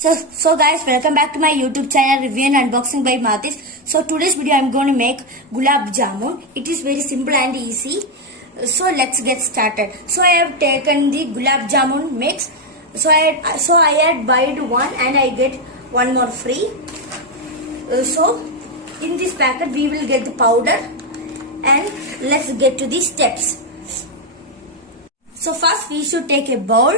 So guys, welcome back to my YouTube channel Review and Unboxing by Mathis. So today's video I'm going to make gulab jamun. It is very simple and easy. So let's get started. So I have taken the gulab jamun mix. So I had bought one and I get one more free. So in this packet we will get the powder, and let's get to the steps. So first we should take a bowl.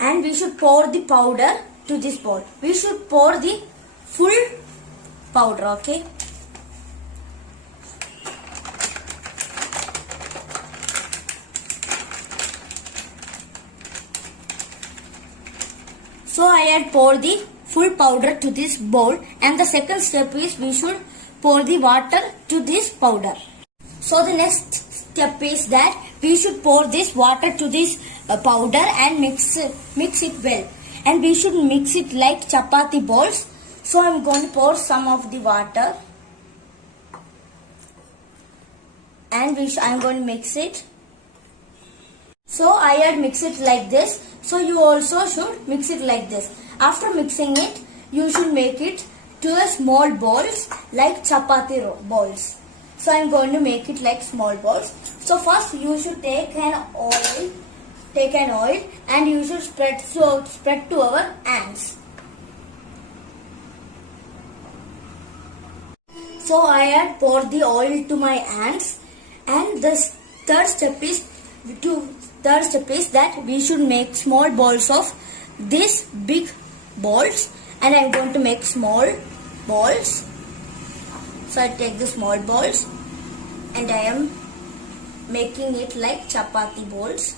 And we should pour the powder to this bowl. We should pour the full powder, okay? So I had poured the full powder to this bowl, and the second step is we should pour the water to this powder. So the next step is that we should pour this water to this powder and mix it well. And we should mix it like chapati balls. So I'm going to pour some of the water. And I'm going to mix it. So I had mixed it like this. So you also should mix it like this. After mixing it, you should make it to a small balls like chapati balls. So I'm going to make it like small balls. So first you should take an oil and you should spread to our hands. So I had poured the oil to my hands, and the third step is that we should make small balls of this big balls, and I'm going to make small balls. So I take the small balls and I am making it like chapati balls.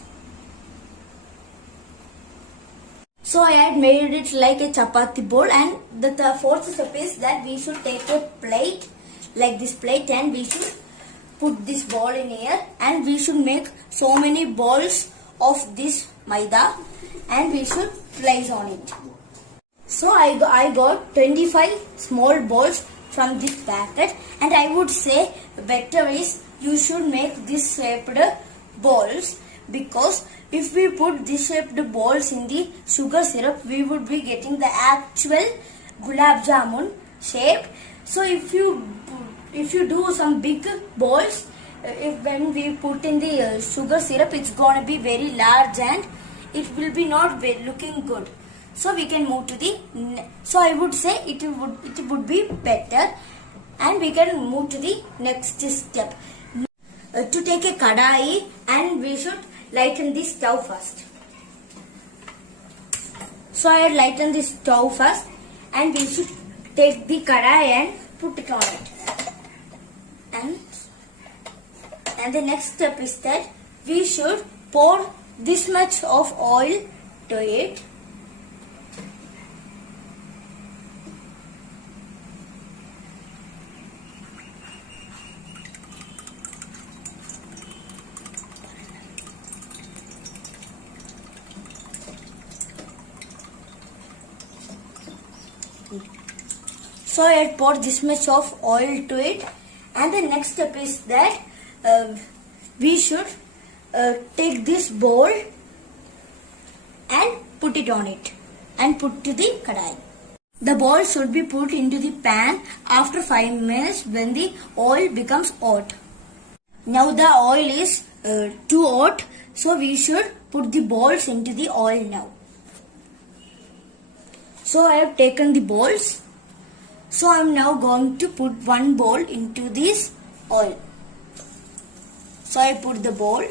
So I had made it like a chapati bowl, and the fourth step is that we should take a plate like this plate and we should put this ball in here, and we should make so many balls of this maida and we should place on it. So I got 25 small balls from this packet, and I would say better is you should make this shaped balls, because if we put this shaped balls in the sugar syrup, we would be getting the actual gulab jamun shape. So if you do some big balls, when we put in the sugar syrup, it's gonna be very large and it will be not looking good. So we can move to the. So I would say it would be better, and we can move to the next step. To take a kadai, and we should lighten the stove first. So I had lightened the stove first, and we should take the kadai and put it on it. And the next step is that we should pour this much of oil to it. So I had poured this much of oil to it, and the next step is that we should take this bowl and put it on it and put to the kadai. The bowl should be put into the pan after 5 minutes when the oil becomes hot. Now the oil is too hot, so we should put the balls into the oil now. So I have taken the balls. So I am now going to put one ball into this oil. So I put the ball.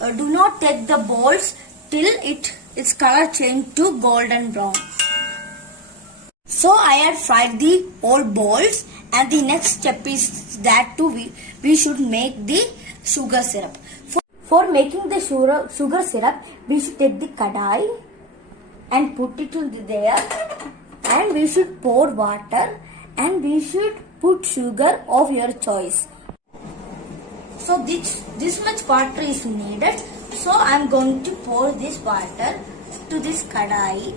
Do not take the balls till its color change to golden brown. So I had fried the all balls, and the next step is that we should make the sugar syrup. For making the sugar syrup, we should take the kadai and put it to there. And we should pour water, and we should put sugar of your choice. So this much water is needed. So I am going to pour this water to this kadai.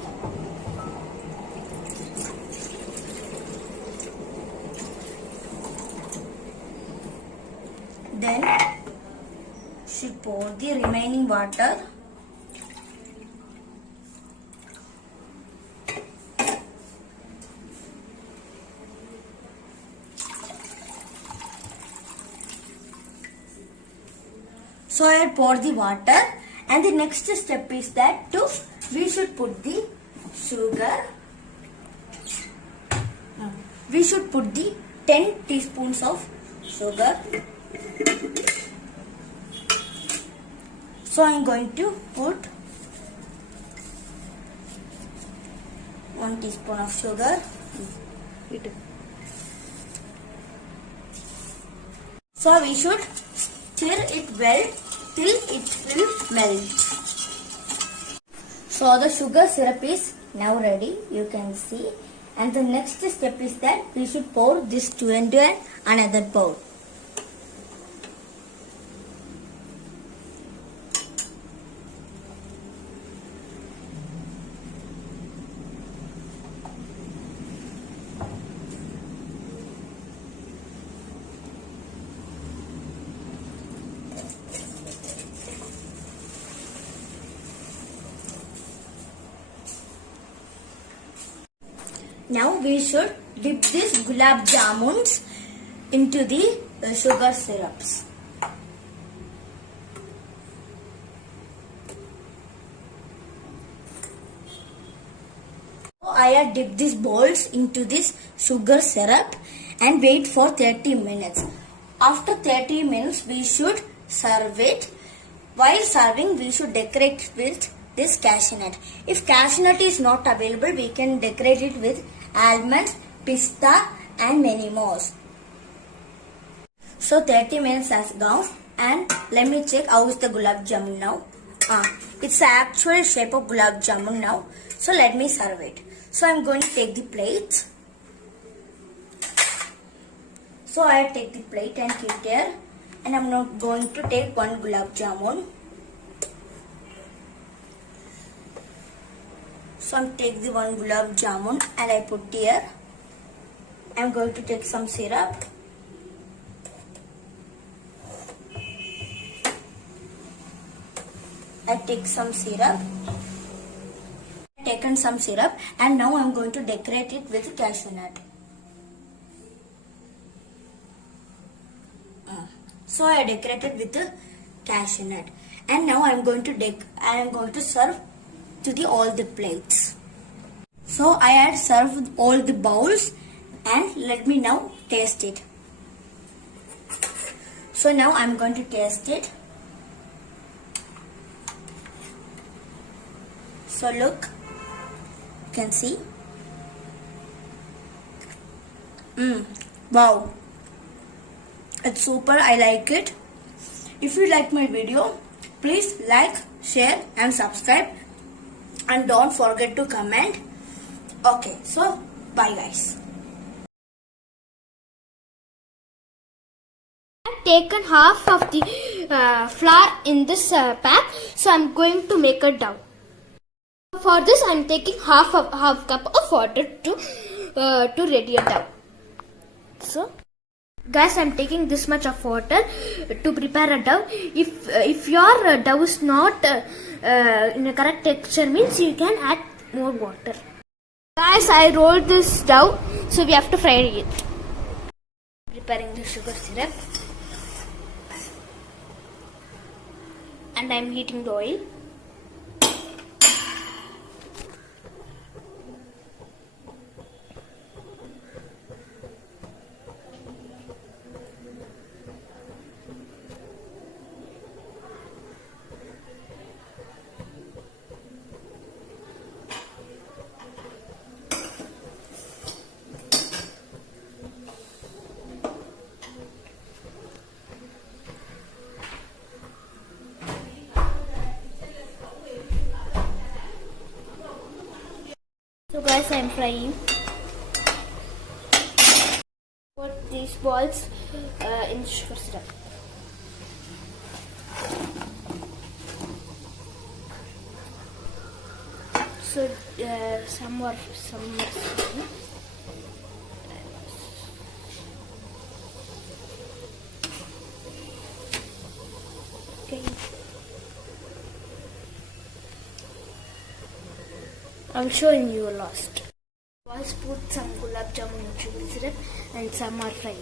Then should pour the remaining water. So I pour the water, and the next step is that we should put the sugar. We should put the 10 teaspoons of sugar. So I am going to put 1 teaspoon of sugar. So we should stir it well till it will melt. So the sugar syrup is now ready, you can see. And the next step is that we should pour this into another bowl. Now we should dip these gulab jamuns into the sugar syrups. So I have dipped these balls into this sugar syrup and wait for 30 minutes. After 30 minutes we should serve it. While serving we should decorate with this cashew nut. If cashew nut is not available, we can decorate it with almonds, pista and many more. So 30 minutes has gone, and let me check how is the gulab jamun now. It's the actual shape of gulab jamun now. So let me serve it. So I'm going to take the plate. So I take the plate and keep there, and I'm now going to take 1 gulab jamun. So I take the 1 gulab jamun and I put here. I'm going to take some syrup. I take some syrup. Taken some syrup, and now I'm going to decorate it with cashew nut. So I decorated with the cashew nut, and now I'm going to serve to all the plates. So I had served all the bowls, and let me now taste it. So now I'm going to taste it. So look, you can see. Wow, it's super. I like it. If you like my video, please like, share and subscribe, and don't forget to comment. Okay, so bye guys. I've taken half of the flour in this pack, so I'm going to make a dough. For this, I'm taking half cup of water to ready a dough. So, guys, I'm taking this much of water to prepare a dough. If your dough is not in a correct texture, means you can add more water. Guys, I rolled this dough, so we have to fry it. Preparing the sugar syrup, and I'm heating the oil. So guys, I'm frying. Put these balls in sugar syrup. So some more. Okay. I'm showing you last. First put some gulab jamun in sugar syrup and some are frying.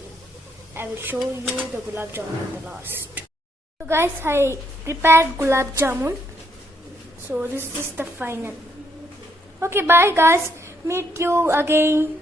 I will show you the gulab jamun in the last. So Guys, I prepared gulab jamun. So this is the final. Okay, bye guys. Meet you again.